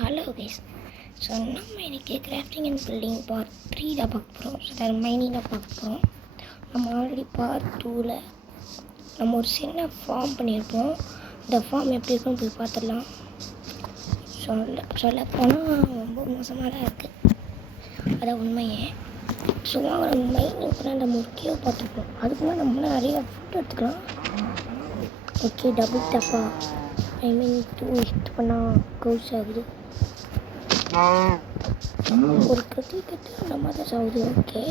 Hello guys. So நம்ம இன்றைக்கி grafting and building part 3 தான் பார்க்க போகிறோம். ஸோ அதை மைனிங் தான் பார்க்க போகிறோம். நம்ம ஆல்ரெடி பார்ட் 2ல் நம்ம ஒரு சின்ன ஃபார்ம் பண்ணியிருப்போம். இந்த ஃபார்ம் எப்படி இருக்குன்னு போய் பார்த்துடலாம். சொல்லப்போனால் ரொம்ப மோசமாக தான் இருக்குது, அதான் உண்மையே. ஸோ நம்ம மைனிங் பண்ண நம்ம ஒரு கேவ் பார்த்துருப்போம். அதுக்கு மேலே நம்மளால் நிறைய ஃபுட் எடுத்துக்கலாம். ஓகே, டபுள் டப்பா டூ ஹிட் பண்ணால் கவுஸ் ஆகுது. ஒரு கத்தி நம்ம தான் சாகுது. ஓகே,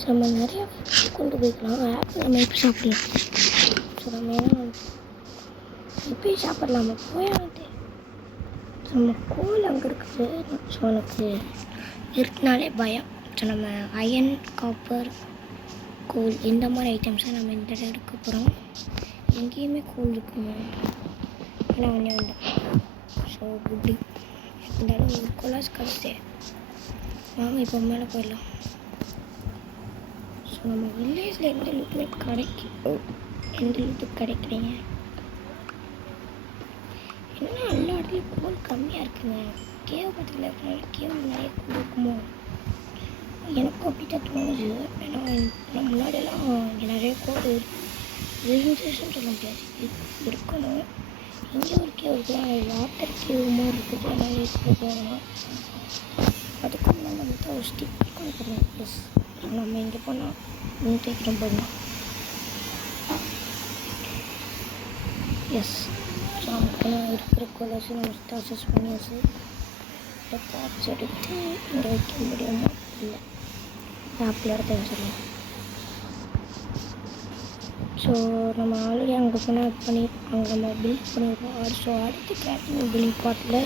ஸோ நம்ம நிறையா கொண்டு போய்க்கலாம். ஆப்பிள் நம்ம இப்போ சாப்பிடலாம். ஸோ நம்ம ஏன்னா இப்போயும் சாப்பிட்லாமா போயாட்டு. ஸோ நம்ம கோல் அங்கே இருக்குது. ஸோ எனக்கு இருக்குனாலே பயம். ஸோ நம்ம அயன், காப்பர், கோல் இந்த மாதிரி ஐட்டம்ஸை நம்ம இந்த இடம் எடுக்க போகிறோம். எங்கேயுமே கோல் இருக்குங்க, ஆனால் ஒன்றே உண்டு. ஸோ குட்டி இருந்தாலும் ஒரு கொலாஸ் கஷ்டே. வாங்க இப்போ மேலே போயிடலாம். ஸோ நம்ம வில்லேஜில் எந்த லுக்குமே எந்த லுக்கு கிடைக்கிறீங்க என்ன எல்லா இடத்துலையும் கோல் கம்மியாக இருக்குங்க. கேவ் பக்கத்தில் இருக்கிறனால கேவ் நிறைய கோல் இருக்குமோ எனக்கும் அப்படி தான் தோணுது. ஏன்னா நம்ம முன்னாடியெல்லாம் இங்கே நிறைய கோல் இருந்துச்சுன்னு சொல்ல முடியாது, இருக்கணும். இங்கே ஒரு கேவ் இருக்குன்னா வாட்டர் கேவ் மாதிரி இருக்குது. அதனால இப்போ போகணும். அதுக்கு முன்னாடி வந்து ஒரு ஸ்டிக் கொடுக்குறோம். ப்ளஸ் நம்ம இங்கே போனால் இன்டேக்கிறம் போடணும். எஸ், ஸோ நமக்கு இருக்கிற கோலர்ஸும் நம்ம அசஸ் பண்ணியாச்சு. இந்த பார்ட்ஸ் எடுத்து இங்கே வைக்க முடியுமா இல்லை ஆப்பிள் இடத்த வச்சிடலாம். ஸோ நம்ம ஆல்ரெடி அங்கே போனால் அங்கே நம்ம பில்ட் பண்ணியிருக்கோம். ஸோ அடுத்து கிராஃப்டிங் பில்டிங் பார்ட்டில்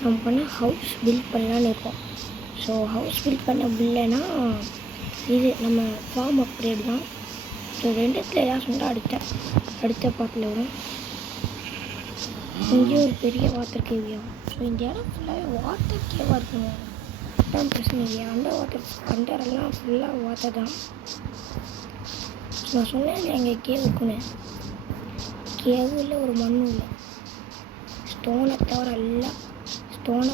நம்ம பண்ணால் ஹவுஸ் பில்ட் பண்ணலான்னு இருக்கோம். ஸோ ஹவுஸ் பில்ட் பண்ண முடியலன்னா இது நம்ம ஃபார்ம் அப்கிரேட் தான். ஸோ ரெண்டுத்தில் ஏதாவது சொன்னால் அடுத்த பார்ட்டில் வரும். இங்கே ஒரு பெரிய வாட்டர் கேவியாகும். ஸோ இந்த இடம் ஃபுல்லாகவே வாட்டர் கேவாக இருக்குங்க. அதான் பிரச்சனை இல்லையா, அண்டரெல்லாம் ஃபுல்லாக வாட்டர் தான். நான் சொன்னேன் இல்லை எங்கள் கேவ் இருக்குன்னு. கேவும் இல்லை, ஒரு மண்ணும் இல்லை. ஸ்டோனை தவிர எல்லாம் ஸ்டோனை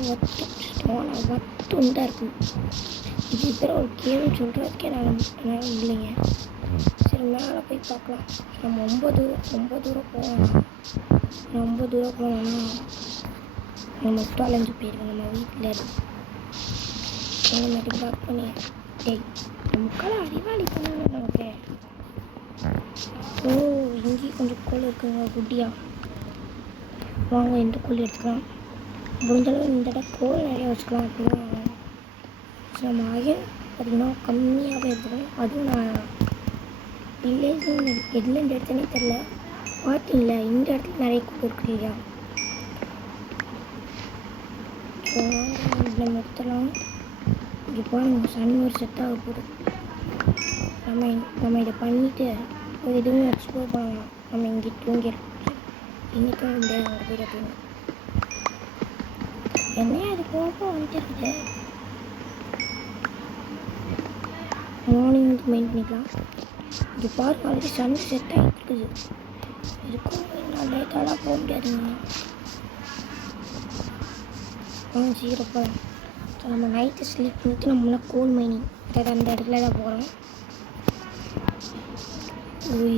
வத்துண்டா இருக்கும். இது பேர் ஒரு கேவுன்னு சொல்கிறதுக்கே என்னால் இல்லைங்க. சரி, மேலே போய் பார்க்கலாம். நம்ம ரொம்ப தூரம் போகணும். ரொம்ப தூரம் போனோம்னா நம்ம தொலைஞ்சு போயிடுவோம். நம்ம வீட்டில் இருக்கு பேக் பண்ணி நமக்கெல்லாம் அறிவாளி பண்ணணும் நமக்கு. ஓ, இங்கேயும் கொஞ்சம் கோல் இருக்குங்க குட்டியா. வாங்க இந்த கோல் எடுத்துக்கலாம். முடிஞ்சளவு இந்த இடம் கோல் நிறையா வச்சுக்கலாம். அப்படின்னா நம்ம அயன் பார்த்திங்கன்னா கம்மியாகவே எடுத்துக்கணும். அதுவும் நான் வில்லேஜ் எதுலேருந்து எடுத்தேனே தெரில. பார்த்தீங்களா இந்த இடத்துல நிறைய கோல் இருக்குது இல்லையா. ஸோ நம்ம எடுத்துலாம். இங்கே பாருங்க, சன் ஒரு செட்டாக போகுது. நம்ம இதை பண்ணிவிட்டு எதுவும் எக்ஸ்ப்ளோர் பண்ணலாம். நம்ம இங்கே தூங்கிடும். இங்கே தூங்க முடியாது, அங்கே போய் தூங்க. என்னையா அது போக வந்துருக்குது. மார்னிங் வந்து மெயின் பண்ணிக்கலாம். இங்கே பாருங்க, ஆல்ரெடி சன் செட் ஆகிட்டு இருக்குது. இதுக்கும் நான் லேட்டாலாம் போக முடியாதுங்க. சீக்கிரம் போகலாம். ஸோ நம்ம நைட்டு ஸ்லீப் பண்ணிட்டு நம்மளா கோல் மைனிங் அதாவது அந்த இடத்துல தான் போகிறோம்.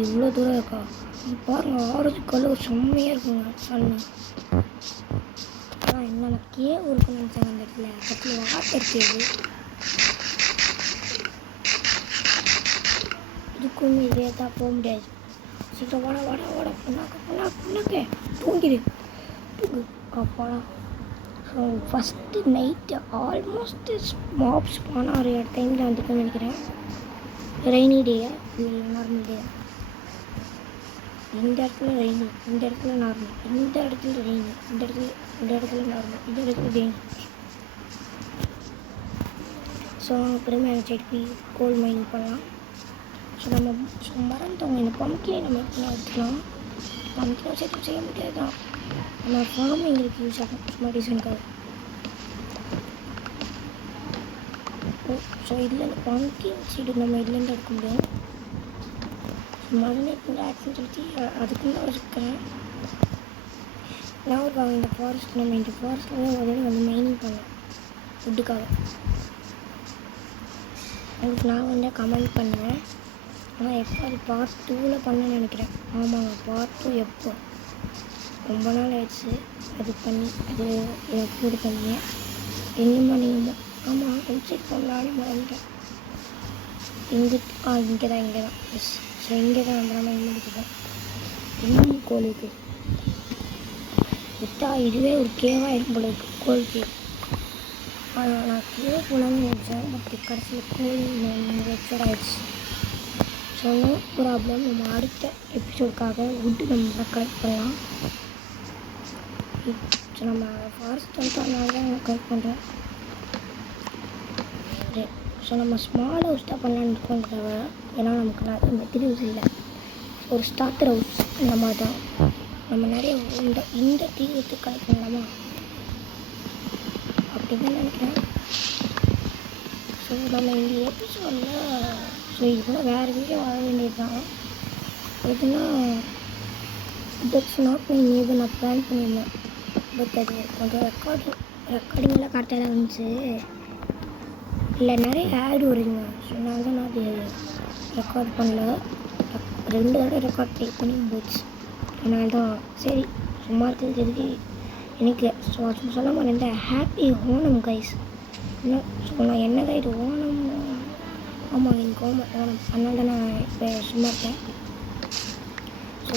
இவ்வளோ தூரம் இருக்கா பாருங்கள். ஆரஞ்சு கலர் செம்மையாக இருக்குங்க சன்னு. என்னென்ன கேவ் இருக்குன்னு நினச்சாங்க அந்த இடத்துல. பக்கத்தில் வாட்டர் கேவு. இதுக்கும் இதே தான் போக முடியாது. சீக்கிரம் வாட பொண்ணாக்க தூங்கிடு அப்பாடா. So first night almost mobs போனால் ஒரு டைமில் வந்துருக்குன்னு நினைக்கிறேன். ரெய்னி டேயா இல்லை நார்மல் டேயா. இந்த இடத்துல ரெய்னி, இந்த இடத்துல நார்மல், இந்த இடத்துல ரெய்னி, இந்த இடத்துல நார்மல், இந்த இடத்துல ரெய்னி. ஸோ அப்புறமே அந்த சைடு போய் கோல் மைனிங் பண்ணலாம். ஸோ மறந்துட்டவங்க இந்த பம்கினை நம்ம எடுத்துக்கலாம். பம்கினை சேர்த்து செய்ய முடியாது தான். நம்ம ஃபார்மிங்களுக்கு யூஸ் ஆகும் சும்மா டிசைனுக்காக. ஸோ இதில் இந்த பம்கின் சீடு நம்ம இதுலேருந்து எடுக்க முடியும். மறுநாள் இந்த ஆக்ஷன் சொல்லி அதுக்குள்ளே வச்சுக்கிறேன். நான் ஒரு இந்த ஃபாரஸ்ட் நம்ம இந்த ஃபாரஸ்ட்டில் தான் ஒரு வந்து மைனிங் பண்ணோம் ஃபுட்டுக்காக. அதுக்கு நான் வந்து கமெண்ட் பண்ணுவேன். ஆனால் எப்போ அது பார்ட் 2ல் பண்ணணும்னு நினைக்கிறேன். ஆமாங்க, பார்ட் 2 எப்போ ரொம்ப நாள் ஆயிடுச்சு அது பண்ணி. அது அப்லோடு பண்ணி என்ன பண்ணியுமோ. ஆமாம், வெப்சைட் பண்ணலான்னு மறந்துட்டேன். இங்கே தான் எஸ். ஸோ இங்கே தான் நம்ம முடிச்சுட்டோம். இன்னும் கோலுக்கு விட்டா இதுவே ஒரு கேவாக இருக்கும் போல இருக்குது, கோல் கேவ். ஆனால் நான் கேவ் போனான்னு நினச்சேன். பட் கடைசியில் கோல் வெப்சைட் ஆகிடுச்சு. So no problem. நம்ம அடுத்த எபிசோடுக்காக வுட்டு நம்ம கலெக்ட் பண்ணலாம். ஸோ நம்ம ஃபாரஸ்ட் வந்துட்டு அதனால தான் நான் கலெக்ட் பண்ணுறேன். ஸோ நம்ம ஸ்மால் ஹவுஸ் தான் பண்ணலான்னு இருக்கோம் தவிர, ஏன்னா நமக்கு நிறைய மெட்டீரியல்ஸ் இல்லை. ஒரு ஸ்டார்டர் ஹவுஸ் அந்த மாதிரி தான். நம்ம நிறைய இந்த தீவிரத்தை கலெக்ட் பண்ணலாமா அப்படி தான் நினைக்கிறேன். ஸோ நம்ம இந்த எபிசோடில் ஸோ இதுக்குள்ள வேறு வீடியோ வர வேண்டியது தான். எதுனா தட்ஸ் நாட் மை நேபர் நான் பிளான் பண்ணியிருந்தேன். பட் அது கொஞ்சம் ரெக்கார்டிங்கெல்லாம் கரெக்டாக தான் இருந்துச்சு. இல்லை நிறைய ஆட் வருதுங்க. ஸோ நான் தான் அது ரெக்கார்ட் பண்ணல. 2 தடவை ரெக்கார்ட் பண்ணி போச்சு. அதனால தான் சரி சும்மா இருக்கிறது எனக்கு சொல்ல மாதிரி ஹாப்பி ஓணம் கைஸ். என்ன சொல்லலாம், என்னதான் இது ஓணம்? ஆமாம், எனக்கு ஓணம். அதனால தான் நான் இப்போ சும்மா இருக்கேன். ஸோ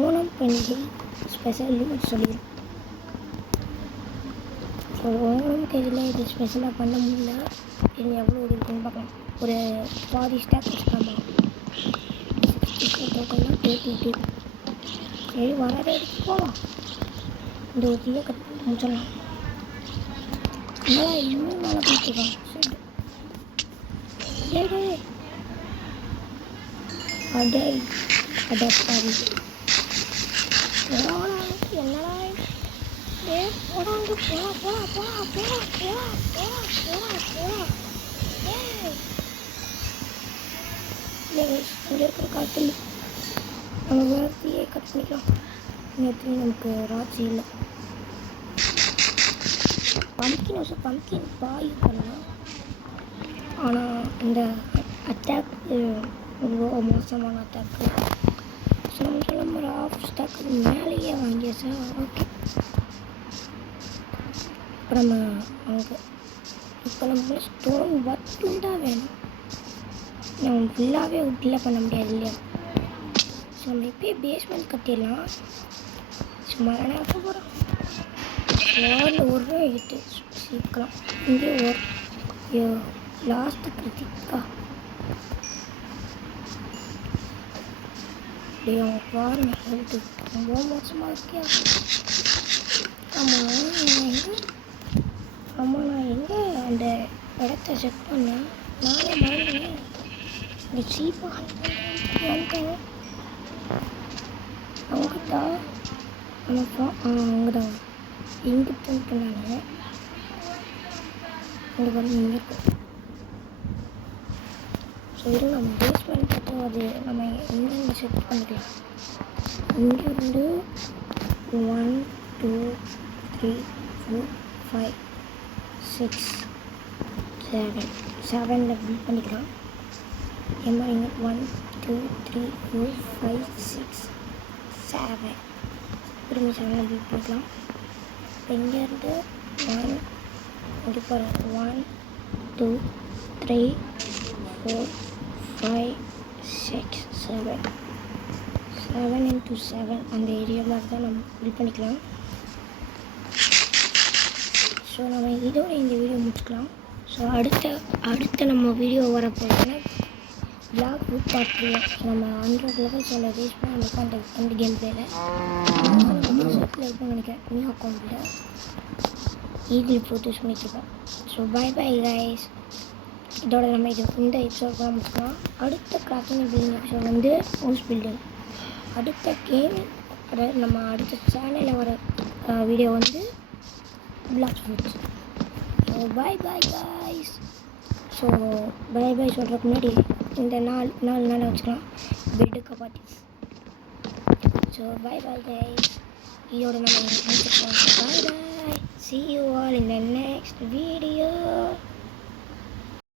ஓணம் பண்டிகை ஸ்பெஷல் சொல்லிடுறேன். ஸோ ஓணம் கையில் இது ஸ்பெஷலாக பண்ண முடியல. இது எவ்வளோ இருக்குன்னு பார்க்கலாம். ஒரு பாதி ஸ்டாக் வச்சுக்கலாமா? 60 டோட்டல்னா 32. சரி, வராத எடுத்து போகலாம். இந்த ஒரு தீயை கட் பண்ணி முடிச்சிடலாம். அதனால் இன்னும் நல்லா பார்த்துக்கலாம். சரி அடே அடப்பாடி என்னடா போடாங்க இங்கே இருக்கிற காட்டில் நம்ம வேர்த்தியை கட் பண்ணிக்கலாம். நேற்று நமக்கு ராட்சி இல்லை. பம்கின் பாய் பண்ணலாம். ஆனால் இந்த அட்டாக் ரொம்ப மோசமான அட்டாக்கு. ஸோ நம்ம ஆஃப் ஸ்டாக் மேலேயே வாங்கியாச்சா? ஓகே. இப்போ நம்ம அங்கே இப்போ நம்ம ஸ்டோன் மட்டும் தான் வேணும். நம்ம ஃபுல்லாகவே உட்டில் பண்ண முடியாது இல்லையா? ஸோ நம்ம இப்போயே பேஸ்மெண்ட் கட்டிடலாம். சும்மா தானே இருக்க போகிறோம். ஃப்ளோரில் ஒரு ரூபா எட்டு சீக்கலாம். இங்கே ஒரு லாஸ்ட்டு கிருத்திக்கா அப்படியே அவங்க பாருங்க ஹெல்த்து ரொம்ப மோசமாக இருக்கியா? நான் எங்கே அந்த இடத்த செக் பண்ணேன். நானே மறந்துட்டேன். இந்த சீப்பாக வந்துட்டேன். அங்கிட்டா அங்கே தான் இங்கிட்டு நான் இங்கே பாருங்க இங்கே இருக்கும். ஸோ இது நம்ம பேஸ்மெண்ட் கட்டும் அது நம்ம எங்கே செட் பண்ணிக்கலாம். இங்கே வந்து 1 2 3 4 5 6 7 பில்ட் பண்ணிக்கலாம். என்ன இங்கே 1 2 3 4 5 6 7 திரும்பி 7 பில்ட் பண்ணிக்கலாம். இப்போ இங்கேருந்து 1 இங்கே பாருங்கள் 1 2 3 4 5 6 7 7 into 7 அந்த ஏரியா மாதிரி தான் நம்ம பில்ட் பண்ணிக்கலாம். ஸோ நம்ம இதோட இந்த வீடியோ முடிச்சுக்கலாம். ஸோ அடுத்த நம்ம வீடியோ வரப்போகிறோன்னா பிளாக் புக் பார்த்துக்கலாம். ஸோ நம்ம 100 லெவல்ஸ் உள்ள ரீச் பண்ணி நம்ம அந்த கேம் பிளேயில் செட்டில் இருக்குன்னு நினைக்கிறேன். நியூ அக்கௌண்ட்டில் ஈகிள் ப்ரோடியூஸ் பண்ணிட்டுருக்கேன். So bye guys. இதோட நம்ம இந்த எபிசோட் கூட முடிச்சுக்கலாம். அடுத்த கிராஃப்டிங் பில்டிங் எபிசோட் வந்து ஹவுஸ் பில்டிங். அடுத்த கேம் அதாவது நம்ம அடுத்த சேனலில் வர வீடியோ வந்து Blox Fruits. So bye guys. So bye சொல்கிறதுக்கு முன்னாடி இந்த 4 நாளை வச்சுக்கலாம் பெட்டு கபாட்டி. So bye guys. இதோட நம்ம முடிச்சுக்கலாம். Bye bye. See you all in the next video.